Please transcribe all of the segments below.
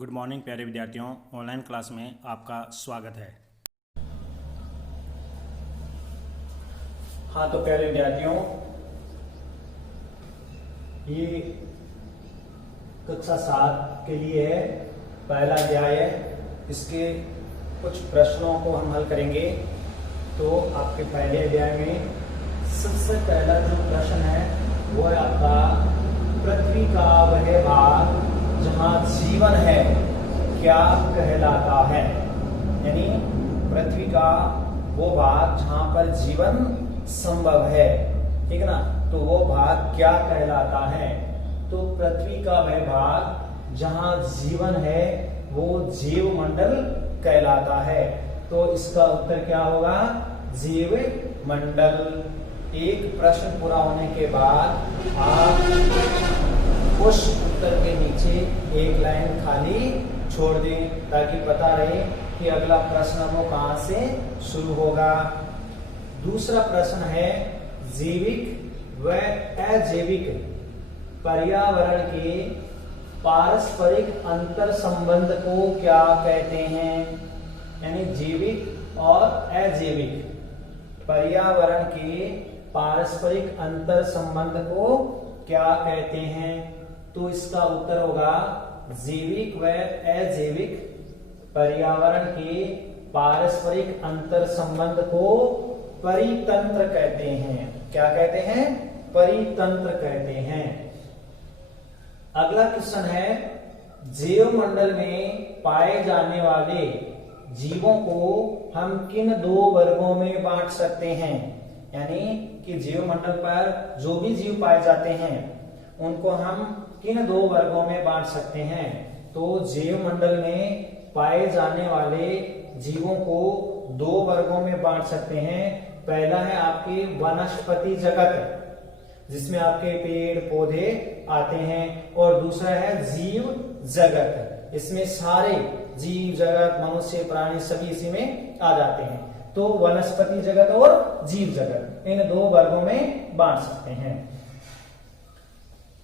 Good morning प्यारे विद्यार्थियों, online class में आपका स्वागत है। हाँ, तो प्यारे विद्यार्थियों, ये कक्षा 7 के लिए है, पहला अध्याय है। इसके कुछ प्रश्नों को हम हल करेंगे। तो आपके पहले अध्याय में सबसे पहला जो प्रश्न है वो है आपका, पृथ्वी का वह भाग जहाँ जीवन है क्या कहलाता है। यानी पृथ्वी का वो भाग जहाँ पर जीवन संभव है, ठीक है ना, तो वो भाग क्या कहलाता है। तो पृथ्वी का वह भाग जहाँ जीवन है वो जीव मंडल कहलाता है। तो इसका उत्तर क्या होगा? जीव मंडल। एक प्रश्न पूरा होने के बाद आप उस उत्तर के नीचे एक लाइन खाली छोड़ दें ताकि पता रहे कि अगला प्रश्न वो कहां से शुरू होगा। दूसरा प्रश्न है, जैविक व अजैविक पर्यावरण के पारस्परिक अंतर संबंध को क्या कहते हैं। यानी जैविक और अजैविक पर्यावरण के पारस्परिक अंतर संबंध को क्या कहते हैं। तो इसका उत्तर होगा, जैविक व अजैविक पर्यावरण के पारस्परिक अंतर संबंध को परितंत्र कहते हैं। क्या कहते हैं? परितंत्र कहते हैं। अगला क्वेश्चन है, जीव मंडल में पाए जाने वाले जीवों को हम किन दो वर्गों में बांट सकते हैं। यानी कि जीव मंडल पर जो भी जीव पाए जाते हैं उनको हम किन दो वर्गों में बांट सकते हैं। तो जीव मंडल में पाए जाने वाले जीवों को दो वर्गों में बांट सकते हैं। पहला है आपके वनस्पति जगत, जिसमें आपके पेड़ पौधे आते हैं, और दूसरा है जीव जगत, इसमें सारे जीव जगत मनुष्य प्राणी सभी इसी में आ जाते हैं। तो वनस्पति जगत और जीव जगत, इन दो वर्गों में बांट सकते हैं।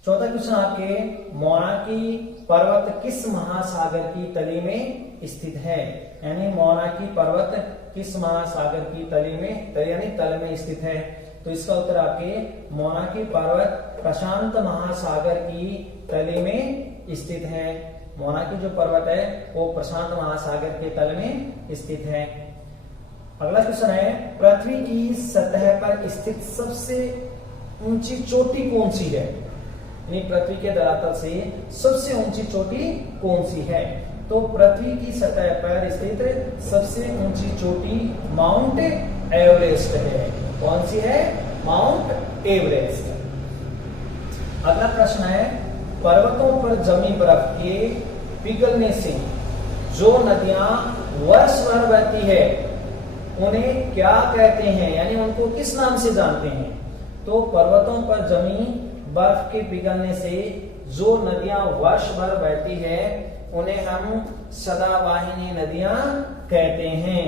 चौथा क्वेश्चन आपके, मोनाकी पर्वत किस महासागर की तली में स्थित है। यानी मोनाकी पर्वत किस महासागर की तली में यानी तल में स्थित है। तो इसका उत्तर आपके, मोनाकी पर्वत प्रशांत महासागर की तली में स्थित है। मोनाकी जो पर्वत है वो प्रशांत महासागर के तल में स्थित है। अगला क्वेश्चन है, पृथ्वी की सतह पर स्थित सबसे ऊंची चोटी कौन सी है। यानी पृथ्वी के धरातल से सबसे ऊंची चोटी कौन सी है। तो पृथ्वी की सतह पर स्थित सबसे ऊंची चोटी माउंट एवरेस्ट है। कौन सी है? Mount Everest. अगला प्रश्न है, पर्वतों पर जमी बर्फ के पिघलने से जो नदियां वर्ष भर बहती है उन्हें क्या कहते हैं। यानी उनको किस नाम से जानते हैं। तो पर्वतों पर जमी बर्फ के पिघलने से जो नदियां वर्ष भर बहती है उन्हें हम सदावाहिनी नदियां कहते हैं।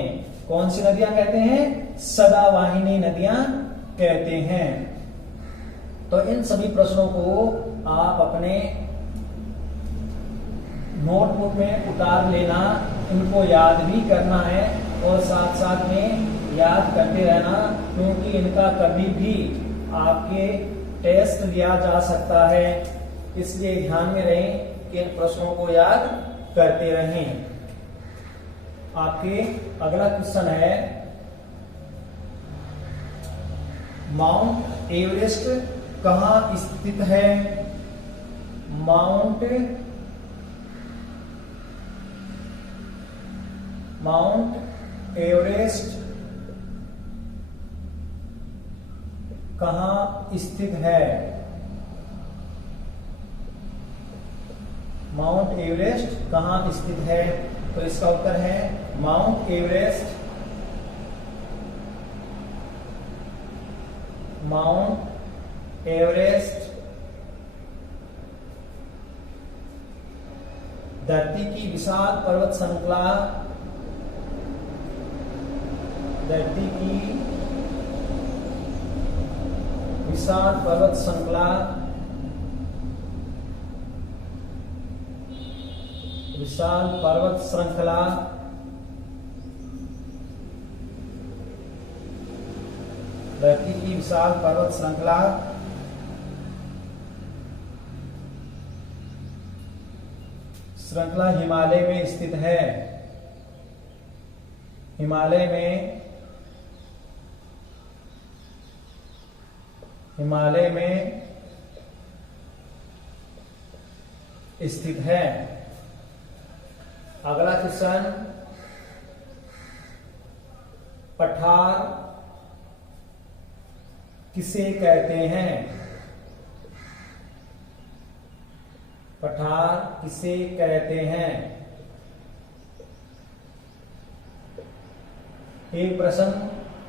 कौन सी नदियां कहते हैं? सदावाहिनी नदियां कहते हैं। तो इन सभी प्रश्नों को आप अपने नोटबुक में उतार लेना, इनको याद भी करना है और साथ साथ में याद करते रहना, क्योंकि इनका कभी भी आपके टेस्ट लिया जा सकता है। इसलिए ध्यान में रहें कि इन प्रश्नों को याद करते रहें। आपके अगला क्वेश्चन है, माउंट एवरेस्ट कहाँ स्थित है। माउंट एवरेस्ट कहाँ स्थित है। माउंट एवरेस्ट कहाँ स्थित है। तो इसका उत्तर है, माउंट एवरेस्ट धरती की विशाल पर्वत श्रृंखला विशाल पर्वत श्रृंखला धरती की विशाल पर्वत श्रृंखला हिमालय में स्थित है। हिमालय में स्थित है। अगला क्वेश्चन, पठार किसे कहते हैं? पठार किसे कहते हैं? एक प्रश्न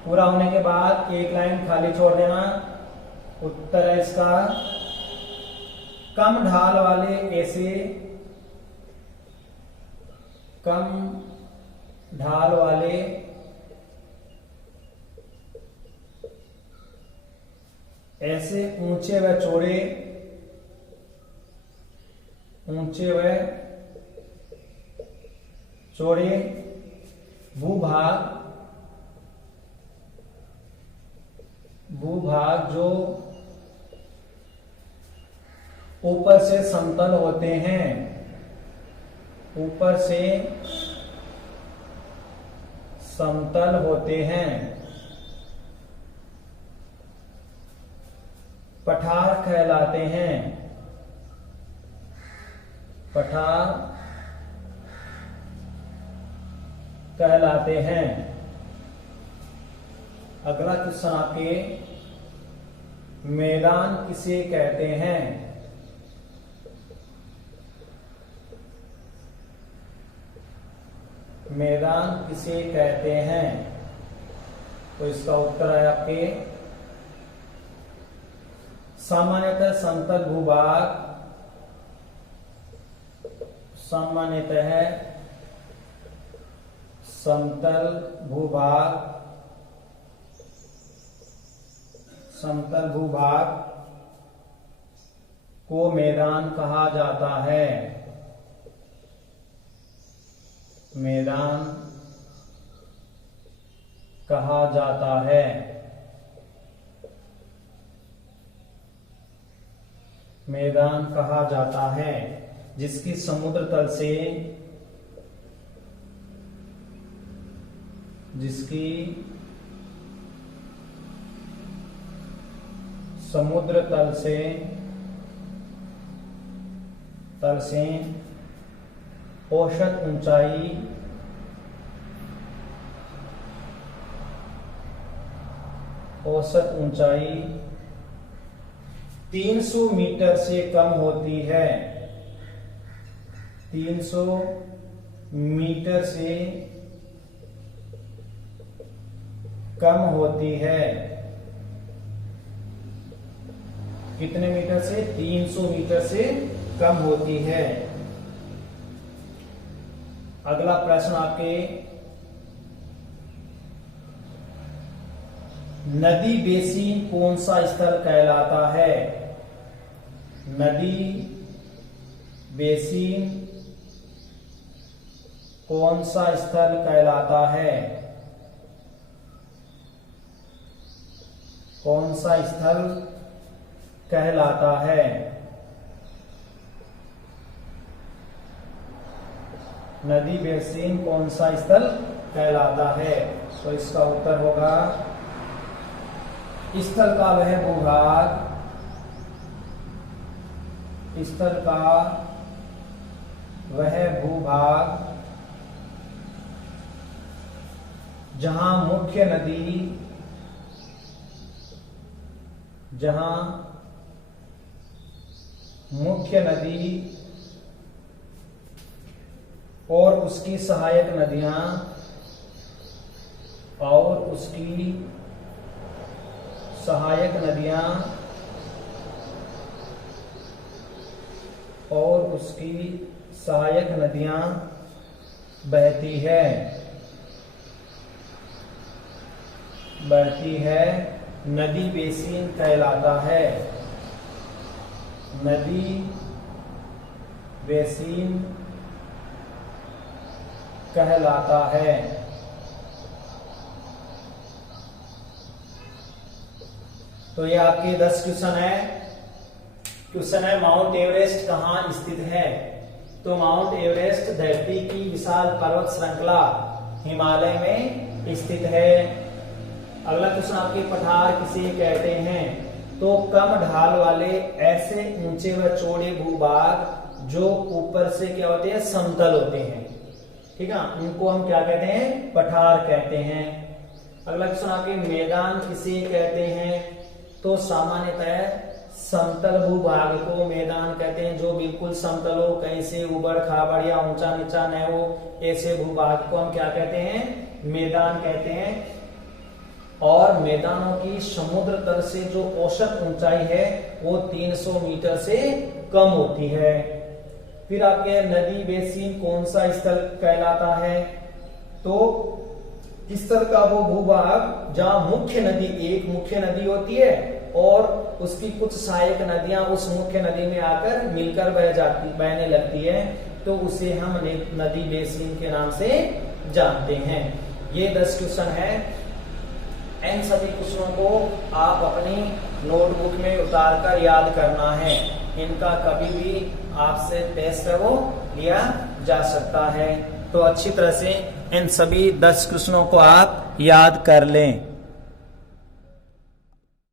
पूरा होने के बाद एक लाइन खाली छोड़ देना। उत्तर है इसका, कम ढाल वाले ऐसे ऊंचे व चौड़े भूभाग जो ऊपर से समतल होते हैं, पठार कहलाते हैं। अगला क्वेश्चन आपके, मैदान किसे कहते हैं? मैदान किसे कहते हैं? तो इसका उत्तर है आपके, सामान्यतः समतल भूभाग को मैदान कहा जाता है। मैदान कहा जाता है जिसकी समुद्र तल से औसत ऊंचाई 300 मीटर से कम होती है। 300 मीटर से कम होती है। कितने मीटर से? 300 मीटर से कम होती है। अगला प्रश्न आपके, नदी बेसिन कौन सा स्थल कहलाता है? नदी बेसिन कौन सा स्थल कहलाता है? नदी बेसिन कौन सा स्थल कहलाता है? तो इसका उत्तर होगा, स्थल का वह भूभाग जहां मुख्य नदी और उसकी सहायक नदियां बहती है, नदी बेसिन कहलाता है। नदी बेसिन कहलाता है। तो ये आपके 10 क्वेश्चन है। क्वेश्चन है माउंट एवरेस्ट कहाँ स्थित है? तो माउंट एवरेस्ट धरती की विशाल पर्वत श्रृंखला हिमालय में स्थित है। अगला क्वेश्चन आपके पठार किसे कहते हैं? तो कम ढाल वाले ऐसे ऊंचे व चौड़े भूभाग जो ऊपर से क्या होते हैं, समतल होते हैं, ठीक है, उनको हम क्या कहते हैं? पठार कहते हैं। अगला क्वेश्चन आपके मैदान किसे कहते हैं? तो सामान्यतः समतल भूभाग को मैदान कहते हैं, जो बिल्कुल समतल हो, कहीं से उबड़ खाबड़ या ऊंचा नीचा न हो, ऐसे भूभाग को हम क्या कहते हैं? मैदान कहते हैं। और मैदानों की समुद्र तल से जो औसत ऊंचाई है वो 300 मीटर से कम होती है। फिर आपके नदी बेसिन कौन सा स्थल कहलाता है? तो स्थल का वो भूभाग जहां मुख्य नदी, एक मुख्य नदी होती है और उसकी कुछ सहायक नदियां उस मुख्य नदी में आकर मिलकर बहने लगती है, तो उसे हम नदी बेसिन के नाम से जानते हैं। ये 10 क्वेश्चन है। इन सभी क्वेश्चनों को आप अपनी नोटबुक में उतार कर याद करना है। इनका कभी भी आपसे टेस्ट है वो लिया जा सकता है। तो अच्छी तरह से इन सभी 10 क्वेश्चनों को आप याद कर लें।